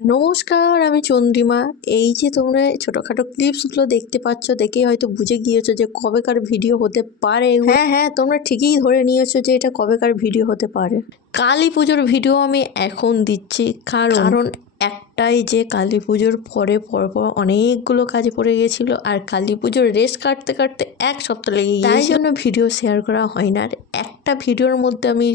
নমস্কার আমি চন্দ্রিমা। এই যে তোমরা ছোটোখাটো ক্লিপসগুলো দেখতে পাচ্ছ দেখেই হয়তো বুঝে গিয়েছো যে কবেকার ভিডিও হতে পারে। হ্যাঁ হ্যাঁ তোমরা ঠিকই ধরে নিয়েছো যে এটা কবেকার ভিডিও হতে পারে। কালী পুজোর ভিডিও আমি এখন দিচ্ছি কারণ কারণ? একটাই যে কালী পুজোর পরে পরপর অনেকগুলো কাজে পড়ে গেছিল আর কালী পুজোর রেস কাটতে কাটতে এক সপ্তাহ লেগে তাই জন্য ভিডিও শেয়ার করা হয় না। আর একটা ভিডিওর মধ্যে আমি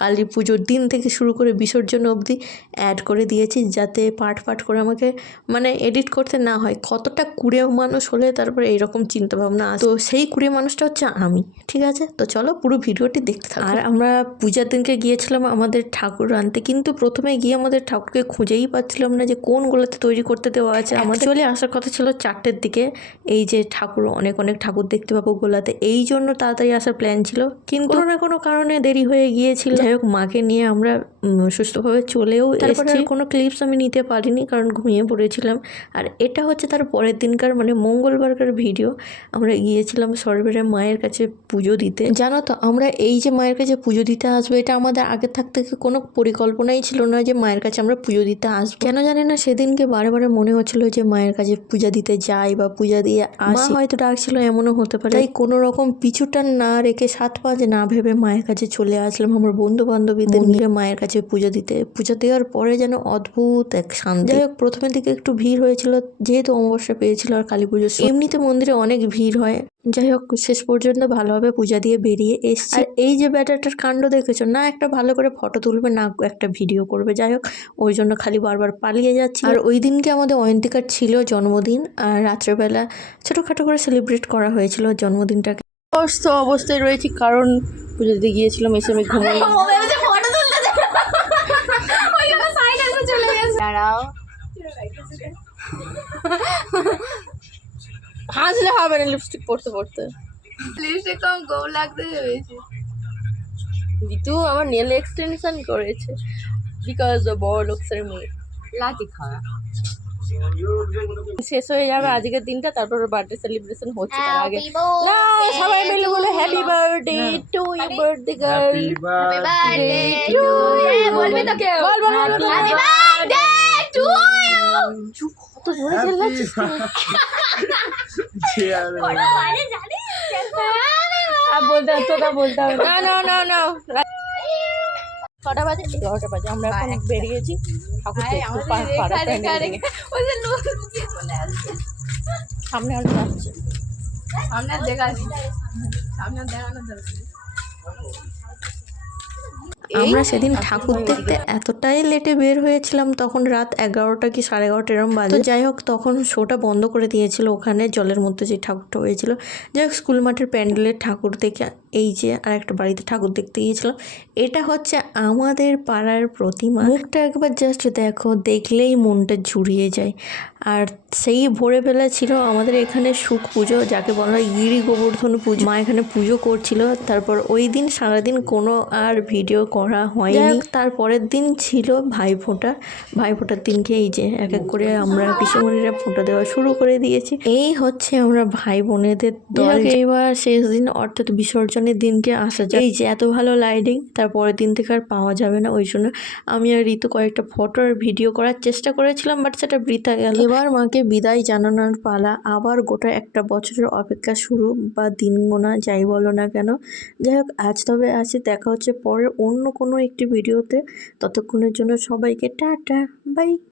কালী পুজোর দিন থেকে শুরু করে বিসর্জন অবধি অ্যাড করে দিয়েছি যাতে পার্ট পার্ট করে আমাকে মানে এডিট করতে না হয়। কতটা কুড়ে মানুষ হলে তারপরে এইরকম চিন্তা ভাবনা আসে। তো সেই কুড়ে মানুষটা হচ্ছে আমি ঠিক আছে? তো চলো পুরো ভিডিওটি দেখতে থাকো। আর আমরা পূজার দিনকে গিয়েছিলাম আমাদের ঠাকুর আনতে কিন্তু প্রথমে গিয়ে আমাদের ঠাকুরকে খুঁজেই পাচ্ছিলাম না যে কোনগুলোতে তৈরি করতে দেওয়া আছে। আমাদের চলে আসার কথা ছিল চারটের দিকে। এই যে ঠাকুর অনেক অনেক ঠাকুর দেখতে পাবো গোলাতে। এই জন্য তাড়াতাড়ি আসার প্ল্যান ছিল। কিন্তু কোনো না কোনো কারণে দেরি হয়ে গিয়েছিল। যাই হোক মাকে নিয়ে আমরা সুস্থভাবে চলেও আর কোনো ক্লিপস আমি নিতে পারিনি কারণ ঘুমিয়ে পড়েছিলাম। আর এটা হচ্ছে তার পরের দিনকার মানে মঙ্গলবারকার ভিডিও আমরা গিয়েছিলাম সরবেরে মায়ের কাছে পুজো দিতে। জানো তো আমরা এই যে মায়ের কাছে পুজো দিতে আসব এটা আমাদের আগে থাকতে কোনো পরিকল্পনাই ছিল না যে মায়ের কাছে আমরা পুজো দিতে আসব। কেন জানি না সেদিনকে বারে বারে মনে হচ্ছিল যে মায়ের কাছে পূজা দিতে যাই বা পূজা দিয়ে আসি। হয়তো ডাকছিল এমনও হতে পারে। তাই কোনো রকম পিছুটা না রেখে সাত পাঁচ না ভেবে মায়ের কাছে চলে আসলাম আমার বন্ধু বান্ধবীদের মিলে মায়ের কাছে পুজো দিতে। পুজো দেওয়ার পরে যেন অদ্ভুত এক শান্তি। যাই হোক প্রথমের দিকে একটু ভিড় হয়েছিল যেহেতু অমাবস্যা পেয়েছিল আর কালী পুজো এমনিতে মন্দিরে অনেক ভিড় হয়। যাই হোক শেষ পর্যন্ত ভালোভাবে পূজা দিয়ে বেরিয়ে এসছি। আর এই যে ব্যাটারটার কাণ্ড দেখেছ না একটা ভালো করে ফটো তুলবে না একটা ভিডিও করবে। যাই হোক ওই জন্য খালি বারবার পালিয়ে যাচ্ছি। আর ওই দিনকে আমাদের অয়ন্তিকার ছিল জন্মদিন আর রাত্রেবেলা ছোটোখাটো করে সেলিব্রেট করা হয়েছিল জন্মদিনটাকে। অবস্থ অবস্থায় রয়েছি কারণ পুজো দিতে গিয়েছিলাম এসে আমি দাঁড়াও। হাসলে হবে না লিপস্টিক পরতে পরতে। লিপস্টিক কম গো লাগতে হয়েছে। ঋতু আমার নেল এক্সটেনশন করেছে। বিকজ বড় লোকসের মেয়ে লাতি খাওয়া। শেষ হয়ে যাবে আজকের দিনটা তারপর বার্থডে সেলিব্রেশন হচ্ছে তার আগে। না সবাই মিলে বলে happy birthday to you birthday girl বলবি তো কেউ হ্যাপি বার্থডে টু ইউ কত জোরে চিল্লাচ্ছিস আর বলতে হচ্ছে ওটা বলতে হবে। না না না না। কটা বাজে এগারোটা বাজে। আমরা এখন বেরিয়েছি ঠাকুর। সামনে আর যাচ্ছে। সামনে দেখা সামনে দেখানো দরকার। আমরা সেদিন ঠাকুর দেখতে এতটাই লেটে বের হয়েছিলাম তখন রাত এগারোটা কি সাড়ে এগারোটা এরম বাজে। যাই হোক তখন শোটা বন্ধ করে দিয়েছিল ওখানে জলের মধ্যে যে ঠাকুরটা হয়েছিল। যাই হোক স্কুল মাঠের প্যান্ডেলের ঠাকুর দেখে এই যে আর একটা বাড়িতে ঠাকুর দেখতে গিয়েছিলাম এটা হচ্ছে আমাদের পাড়ার প্রতিমা। মুখটা একবার জাস্ট দেখো দেখলেই মনটা জুড়িয়ে যায়। আর সেই ভোরবেলা ছিল আমাদের এখানে সুখ পুজো যাকে বলা হয় গিরি গোবর্ধন পুজো। মা এখানে পুজো করছিল তারপর ওই দিন সারাদিন কোনো আর ভিডিও করা হয়নি। তারপরের দিন ছিল ভাইফোঁটা ভাইফোঁটার দিনকে এই যে এক এক করে আমরা পিসুমণিরা ফোঁটা দেওয়া শুরু করে দিয়েছি। এই হচ্ছে আমরা ভাই বোনেদের দল। এইবার শেষ দিন অর্থাৎ বিসর্জনের দিনকে আসা যায় এই যে এত ভালো লাইটিং তারপরের দিন থেকে আর পাওয়া যাবে না। ওই জন্য আমি আর ঋতু কয়েকটা ফটো আর ভিডিও করার চেষ্টা করেছিলাম বাট সেটা বৃথা গেল। এবার মাকে বিদায় জানানোর পালা। আবার গোটা একটা বছরের অপেক্ষা শুরু বা দিন গোনা যাই বলো না কেন। যাই হোক আজ তবে আসি দেখা হচ্ছে পরের অন্য কোনো একটি ভিডিওতে ততক্ষণের জন্য সবাইকে টাটা বাই।